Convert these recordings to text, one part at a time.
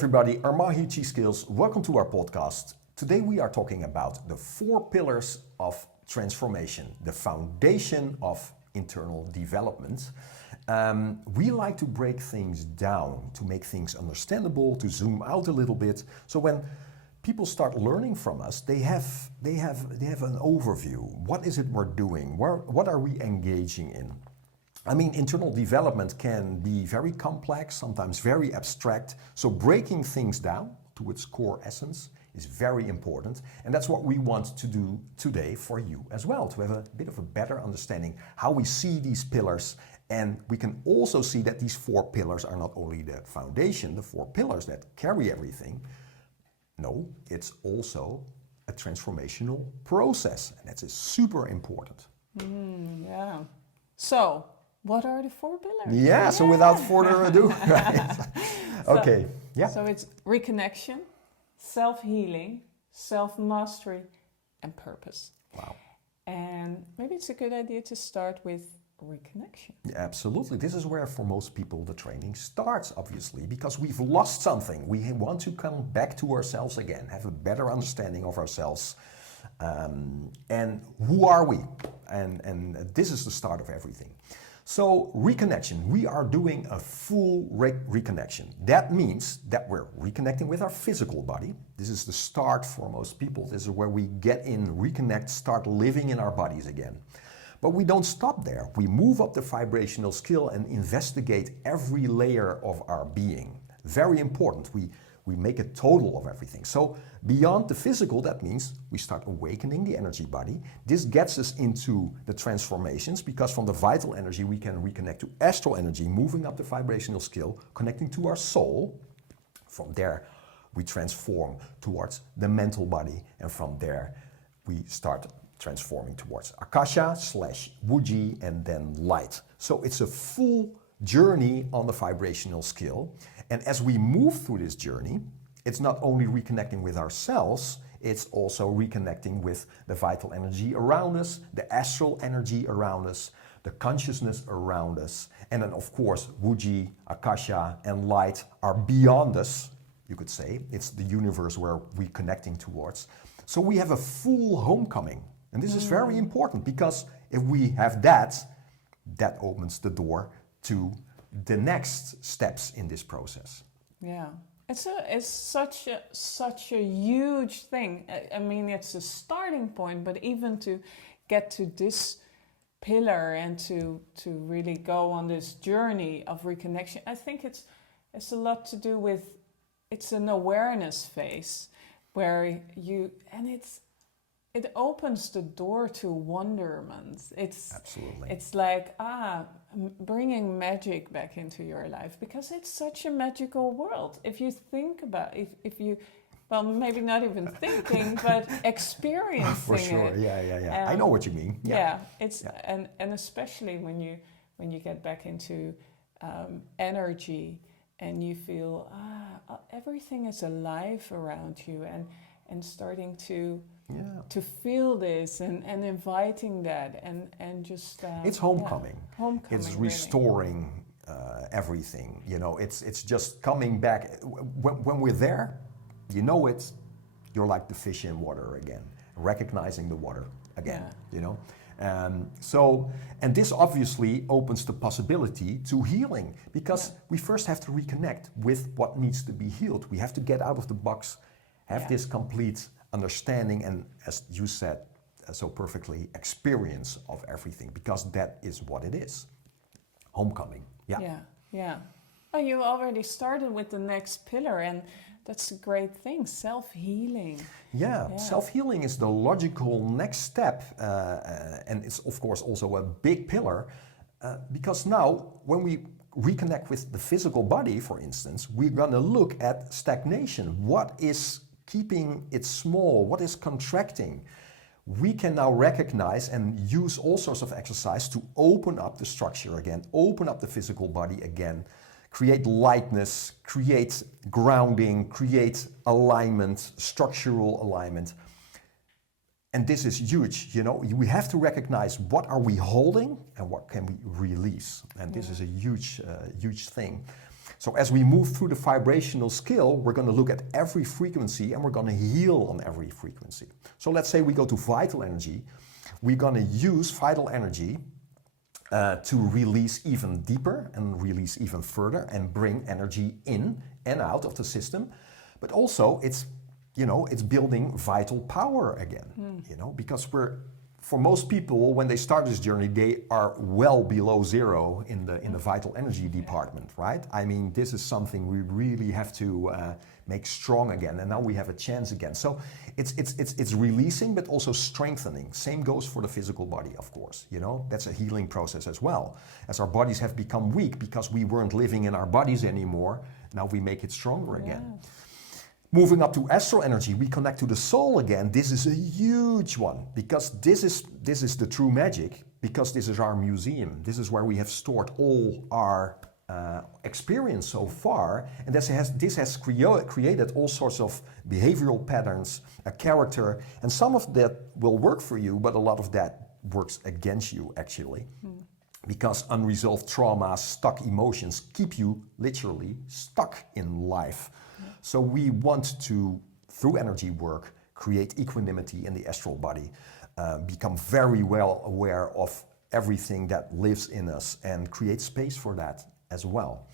everybody, Armahi Chi Skills. Welcome to our podcast. Today we are talking about the 4 pillars of transformation, the foundation of internal development. We like to break things down, to make things understandable, to zoom out a little bit. So when people start learning from us, they have an overview. What is it we're doing? What are we engaging in? I mean, internal development can be very complex, sometimes very abstract. So breaking things down to its core essence is very important. And that's what we want to do today for you as well, to have a bit of a better understanding how we see these pillars. And we can also see that these 4 pillars are not only the foundation, the 4 pillars that carry everything. No, it's also a transformational process. And that's super important. Yeah. So, what are the 4 pillars? Yeah, so without further ado, right? Okay, yeah. So it's reconnection, self-healing, self-mastery, and purpose. Wow. And maybe it's a good idea to start with reconnection. Yeah, absolutely. This is where for most people the training starts, obviously, because we've lost something. We want to come back to ourselves again, have a better understanding of ourselves. And who are we? And this is the start of everything. So reconnection, we are doing a full reconnection. That means that we're reconnecting with our physical body. This is the start for most people. This is where we get in, reconnect, start living in our bodies again. But we don't stop there. We move up the vibrational scale and investigate every layer of our being. Very important. We make a total of everything. So beyond the physical, that means we start awakening the energy body. This gets us into the transformations because from the vital energy we can reconnect to astral energy, moving up the vibrational scale, connecting to our soul. From there we transform towards the mental body, and from there we start transforming towards Akasha / Wuji and then light. So it's a full journey on the vibrational scale. And as we move through this journey, it's not only reconnecting with ourselves, it's also reconnecting with the vital energy around us, the astral energy around us, the consciousness around us. And then of course, Wuji, Akasha and light are beyond us, you could say. It's the universe we're reconnecting towards. So we have a full homecoming. And this is very important because if we have that, that opens the door to the next steps in this process. Yeah, it's such a huge thing. I mean, it's a starting point, but even to get to this pillar and to really go on this journey of reconnection, I think it's a lot to do with, it's an awareness phase where it opens the door to wonderment. Absolutely. It's like, bringing magic back into your life because it's such a magical world. If you think about, if you, well, maybe not even thinking, but experiencing For sure, it. yeah. I know what you mean. And especially when you get back into energy and you feel, everything is alive around you and starting to feel this and inviting that and just it's homecoming. Homecoming. It's restoring everything. You know, it's just coming back. When we're there, you know you're like the fish in water again, recognizing the water again. You know, and this obviously opens the possibility to healing because we first have to reconnect with what needs to be healed. We have to get out of the box, have this complete understanding and, as you said so perfectly, experience of everything, because that is what it is. Homecoming. Yeah. Oh, you already started with the next pillar, and that's a great thing, self-healing. Yeah. Self-healing is the logical next step, and it's of course also a big pillar, because now when we reconnect with the physical body, for instance, we're going to look at stagnation. What is keeping it small? What is contracting? We can now recognize and use all sorts of exercise to open up the structure again, open up the physical body again, create lightness, create grounding, create alignment, structural alignment. And this is huge, you know, we have to recognize what are we holding and what can we release. And this is a huge thing. So as we move through the vibrational scale, we're going to look at every frequency and we're going to heal on every frequency. So let's say we go to vital energy. We're going to use vital energy to release even deeper and release even further and bring energy in and out of the system. But also it's building vital power again, because for most people, when they start this journey, they are well below zero in the vital energy department, right? I mean, this is something we really have to make strong again, and now we have a chance again. So it's releasing, but also strengthening. Same goes for the physical body, of course. That's a healing process as well. As our bodies have become weak because we weren't living in our bodies anymore, now we make it stronger again. Moving up to astral energy, we connect to the soul again. This is a huge one because this is the true magic, because this is our museum. This is where we have stored all our experience so far, and this has created all sorts of behavioral patterns, a character, and some of that will work for you, but a lot of that works against you actually. Because unresolved traumas, stuck emotions keep you literally stuck in life. So we want to, through energy work, create equanimity in the astral body, become very well aware of everything that lives in us and create space for that as well.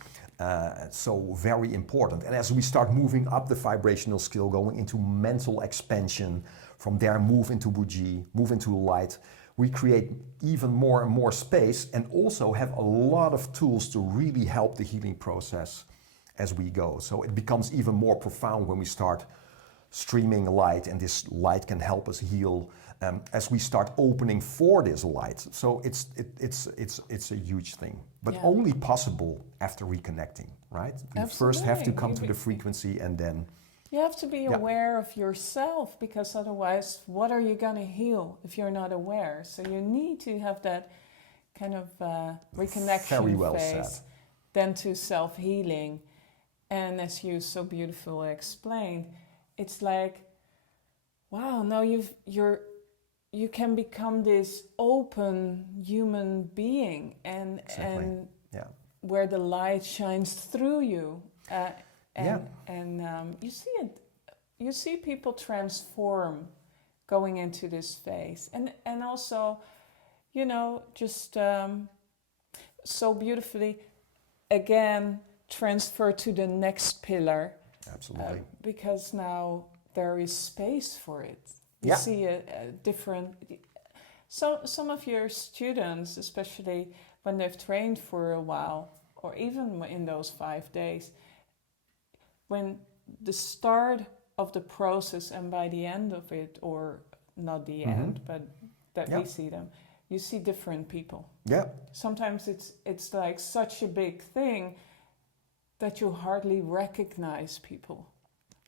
So very important. And as we start moving up the vibrational scale, going into mental expansion, from there move into Buji, move into light, we create even more and more space and also have a lot of tools to really help the healing process as we go. So it becomes even more profound when we start streaming light, and this light can help us heal as we start opening for this light. So it's a huge thing, but only possible after reconnecting, right? You first have to come to the frequency, and then you have to be aware of yourself, because otherwise, what are you going to heal if you're not aware? So you need to have that kind of reconnection phase, then to self-healing. And as you so beautifully explained, it's like, wow, now you can become this open human being, and where the light shines through you. You see people transform going into this phase, and also, just so beautifully again transfer to the next pillar. Absolutely. Because now there is space for it. You see a different. So some of your students, especially when they've trained for a while, or even in those 5 days, when the start of the process and by the end of it, or not the end, but that we see them, you see different people. Yeah. Sometimes it's like such a big thing that you hardly recognize people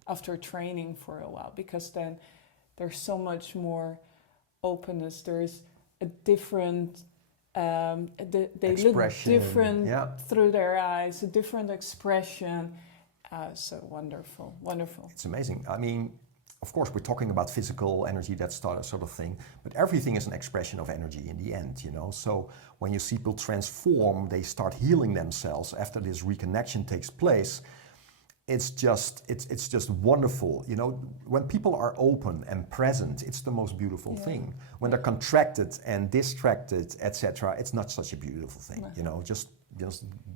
after training for a while, because then there's so much more openness. There's a different, they look different through their eyes, a different expression. So wonderful. It's amazing. I mean, of course, we're talking about physical energy, that sort of thing, but everything is an expression of energy in the end, So when you see people transform, they start healing themselves after this reconnection takes place. It's just wonderful, When people are open and present, it's the most beautiful thing. When they're contracted and distracted, etc., it's not such a beautiful thing,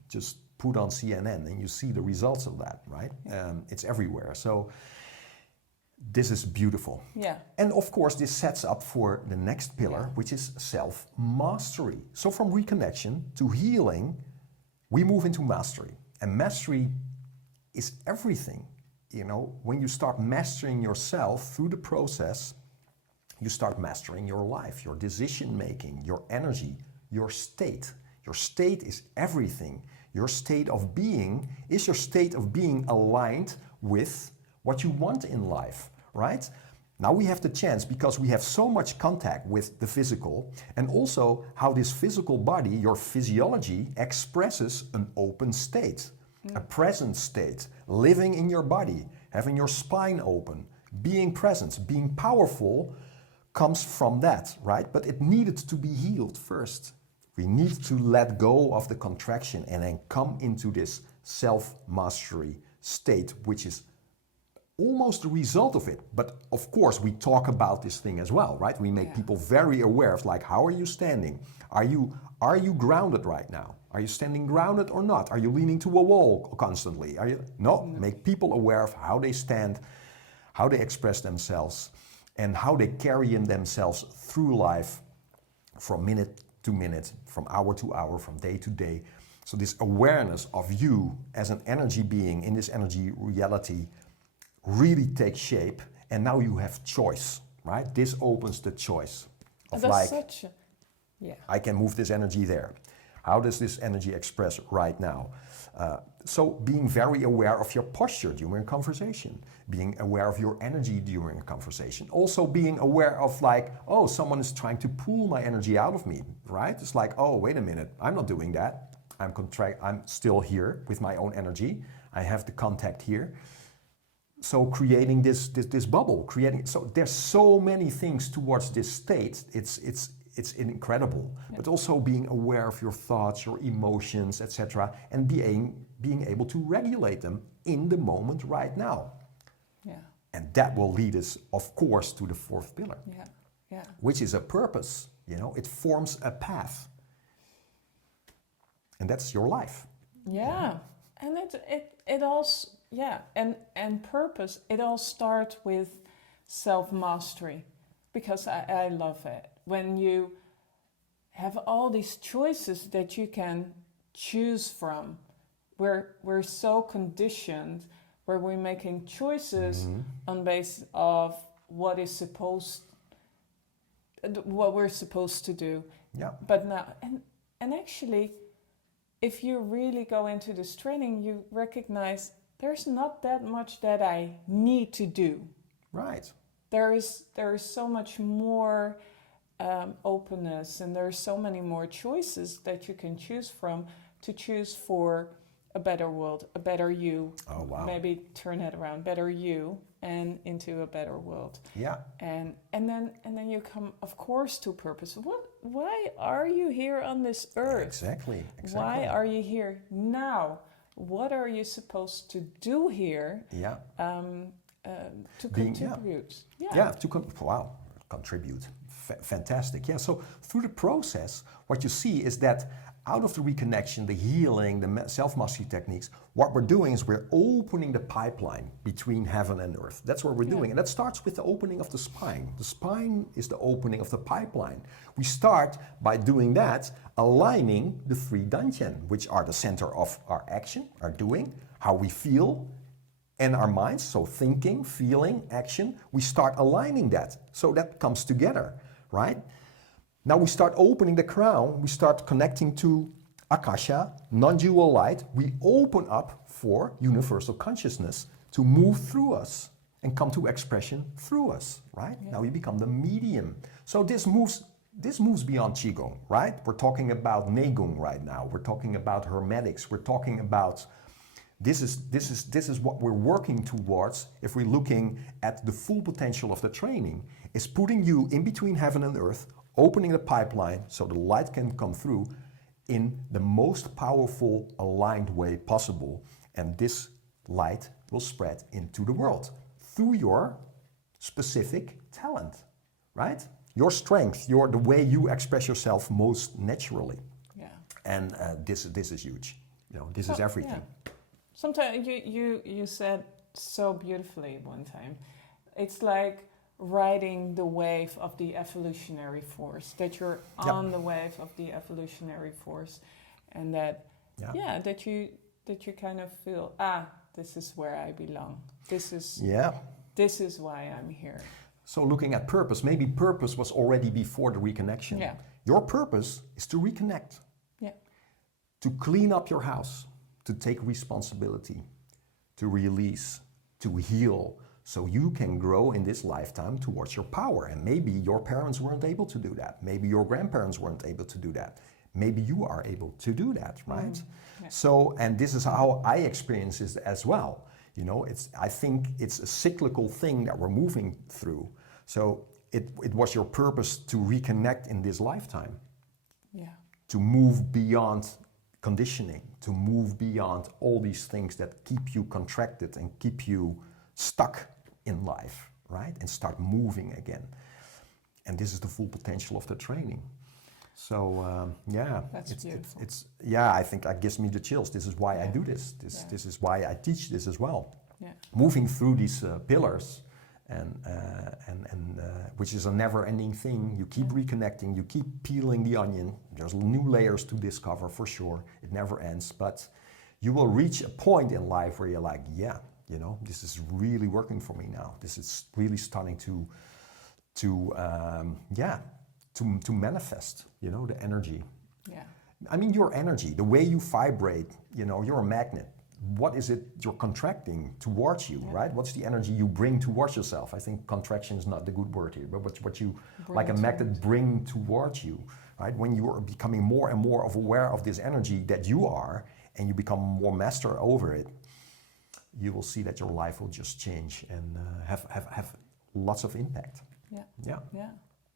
Just put on CNN and you see the results of that, right? It's everywhere. So this is beautiful. Yeah. And of course, this sets up for the next pillar, which is self-mastery. So from reconnection to healing, we move into mastery. And mastery is everything. When you start mastering yourself through the process, you start mastering your life, your decision-making, your energy, your state. Your state is everything. Your state of being is your state of being aligned with what you want in life, right? Now we have the chance, because we have so much contact with the physical, and also how this physical body, your physiology, expresses an open state, a present state, living in your body, having your spine open, being present, being powerful, comes from that, right? But it needed to be healed first. We need to let go of the contraction and then come into this self-mastery state, which is almost the result of it. But of course, we talk about this thing as well, right? We make people very aware of like, how are you standing? Are you grounded right now? Are you standing grounded or not? Are you leaning to a wall constantly? No, make people aware of how they stand, how they express themselves, and how they carry in themselves through life from minute to minute, from hour to hour, from day to day. So this awareness of you as an energy being in this energy reality really takes shape, and now you have choice, right? This opens the choice of That's like, such a, yeah. I can move this energy there. How does this energy express right now? So being very aware of your posture during a conversation, being aware of your energy during a conversation, also being aware of like, oh, someone is trying to pull my energy out of me, right? It's like, oh, wait a minute, I'm not doing that. I'm still here with my own energy. I have the contact here. So creating this bubble, so there's so many things towards this state. It's incredible, but also being aware of your thoughts, your emotions, etc., and being able to regulate them in the moment right now. Yeah. And that will lead us, of course, to the fourth pillar, which is a purpose. You know, it forms a path, and that's your life. Yeah, and it also and purpose. It all starts with self-mastery, because I love it when you have all these choices that you can choose from. We're so conditioned where we're making choices on base of what we're supposed to do. Yeah. But now and actually, if you really go into this training, you recognize there's not that much that I need to do. Right. There is so much more openness, and there are so many more choices that you can choose from to choose for a better world, a better you. Oh, wow. Maybe turn it around, better you, and into a better world. Yeah. And then you come, of course, to purpose. Why are you here on this earth? Exactly. Why are you here now? What are you supposed to do here? Yeah. To contribute. Contribute. Fantastic. Yeah, so through the process, what you see is that out of the reconnection, the healing, the self-mastery techniques, what we're doing is we're opening the pipeline between heaven and earth. That's what we're doing. And that starts with the opening of the spine. The spine is the opening of the pipeline. We start by doing that, aligning the three dantian, which are the center of our action, our doing, how we feel, and our minds, so thinking, feeling, action. We start aligning that. So that comes together, right? Now we start opening the crown, we start connecting to Akasha, non-dual light. We open up for universal consciousness to move through us and come to expression through us, right? Yeah. Now we become the medium. So this moves beyond Qigong, right? We're talking about Neikung right now. We're talking about Hermetics. We're talking about this is what we're working towards if we're looking at the full potential of the training, is putting you in between heaven and earth, opening the pipeline so the light can come through in the most powerful, aligned way possible. And this light will spread into the world through your specific talent, right? Your strength, the way you express yourself most naturally. Yeah. And this is huge. You know, this is everything. Yeah. Sometimes you said so beautifully one time, it's like riding the wave of the evolutionary force, that you're on the wave of the evolutionary force, and that that you kind of feel, this is where I belong. This is why I'm here. So looking at purpose, maybe purpose was already before the reconnection. Yeah. Your purpose is to reconnect. Yeah. To clean up your house, to take responsibility, to release, to heal, so you can grow in this lifetime towards your power. And maybe your parents weren't able to do that. Maybe your grandparents weren't able to do that. Maybe you are able to do that, right? Yeah. So, and this is how I experience it as well. You know, I think it's a cyclical thing that we're moving through. So it was your purpose to reconnect in this lifetime. Yeah. To move beyond conditioning to move beyond all these things that keep you contracted and keep you stuck in life, right? And start moving again. And this is the full potential of the training. So yeah, That's beautiful. it's yeah. I think that gives me the chills. This is why I do this. This is why I teach this as well. Yeah. Moving through these pillars, and which is a never-ending thing. You keep reconnecting. You keep peeling the onion. There's new layers to discover for sure. It never ends. But you will reach a point in life where you're like, yeah, you know, this is really working for me now. This is really starting to manifest, you know, the energy. Yeah. I mean, your energy, the way you vibrate, you know, you're a magnet. What is it you're contracting towards you, right? What's the energy you bring towards yourself? I think contraction is not the good word here, but what you, like a magnet, bring towards you, right? When you are becoming more and more aware of this energy that you are, and you become more master over it, you will see that your life will just change and have lots of impact. Yeah. Yeah. Yeah.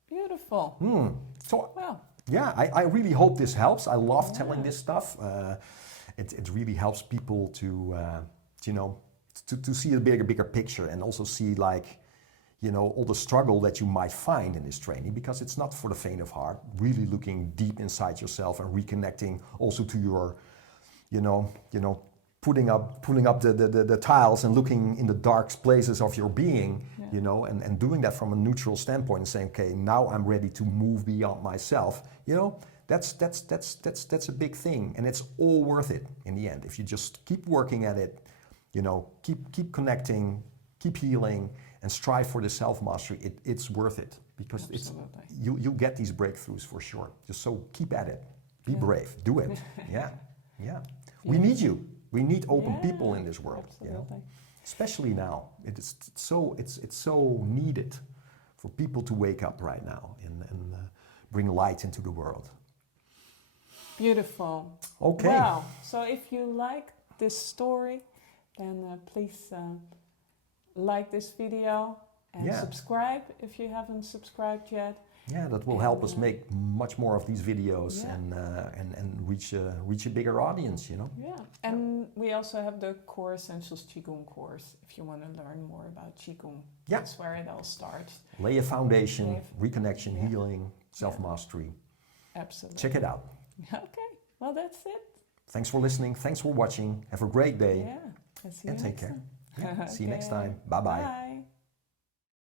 Beautiful. So, Well. yeah, I really hope this helps. I love telling this stuff. It really helps people to, you know, to see a bigger picture, and also see, like, you know, all the struggle that you might find in this training, because it's not for the faint of heart. Really looking deep inside yourself and reconnecting also to your, you know, pulling up the tiles and looking in the dark places of your being, you know, and doing that from a neutral standpoint and saying, okay, now I'm ready to move beyond myself. You know, that's a big thing, and it's all worth it in the end if you just keep working at it. You know, keep connecting, keep healing, and strive for the self-mastery. It's worth it, because you'll get these breakthroughs for sure. Just so keep at it. Be brave. Do it. Yeah. We need you. We need open people in this world. You know, especially now. It's so needed for people to wake up right now and bring light into the world. Beautiful. Okay. Wow. So if you like this story, then please like this video and subscribe if you haven't subscribed yet. Yeah, that will help us make much more of these videos and reach a bigger audience, you know. Yeah, and we also have the Core Essentials Qigong course if you want to learn more about Qigong. Yeah. That's where it all starts. Lay a foundation, reconnection, healing, self-mastery. Absolutely. Check it out. Okay, well, that's it. Thanks for listening. Thanks for watching. Have a great day. Yeah, And take care. Yeah. See you next time. Bye-bye. Bye.